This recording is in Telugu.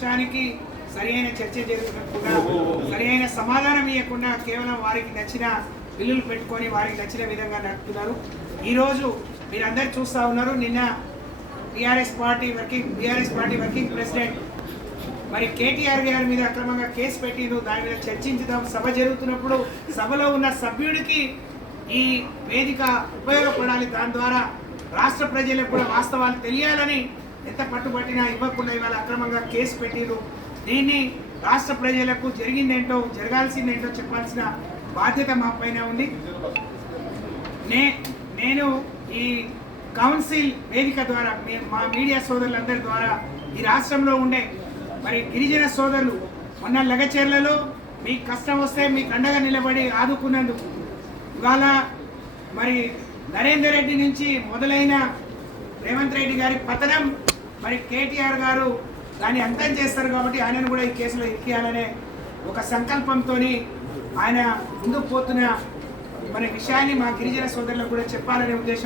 అంశానికి సరైన చర్చ జరుగుతున్నట్టుగా సరైన సమాధానం ఇవ్వకుండా కేవలం వారికి నచ్చిన బిల్లులు పెట్టుకొని వారికి నచ్చిన విధంగా నడుపుతున్నారు. ఈరోజు మీరందరూ చూస్తూ ఉన్నారు. నిన్న బీఆర్ఎస్ పార్టీ వర్కింగ్ ప్రెసిడెంట్ మరి కేటీఆర్ గారి మీద అక్రమంగా కేసు పెట్టిరు. దాని మీద చర్చించుదాం సభ జరుగుతున్నప్పుడు సభలో ఉన్న సభ్యుడికి ఈ వేదిక ఉపయోగపడాలి, దాని ద్వారా రాష్ట్ర ప్రజలకు కూడా వాస్తవాలు తెలియాలని ఎంత పట్టుబట్టినా ఇవ్వకుండా ఇవాళ అక్రమంగా కేసు పెట్టిరు. దీన్ని రాష్ట్ర ప్రజలకు జరిగిందేంటో జరగాల్సిందేంటో చెప్పాల్సిన బాధ్యత మా పైన ఉంది. నేను ఈ కౌన్సిల్ వేదిక ద్వారా మా మీడియా సోదరులందరి ద్వారా ఈ రాష్ట్రంలో ఉండే మరి గిరిజన సోదరులు మొన్న లగచెర్లలో మీకు కష్టం వస్తే మీకు అండగా నిలబడి ఆదుకున్నందుకు ఇవాళ మరి నరేందర్ రెడ్డి నుంచి మొదలైన రేవంత్ రెడ్డి గారి పతనం మరి కేటీఆర్ గారు దాన్ని అంతం చేస్తారు కాబట్టి ఆయనను కూడా ఈ కేసులో ఇరికియాలనే ఒక సంకల్పంతో ఆయన ముందుకు పోతున్న మన విషయాన్ని మా గిరిజన సోదరులకు కూడా చెప్పాలనే ఉద్దేశం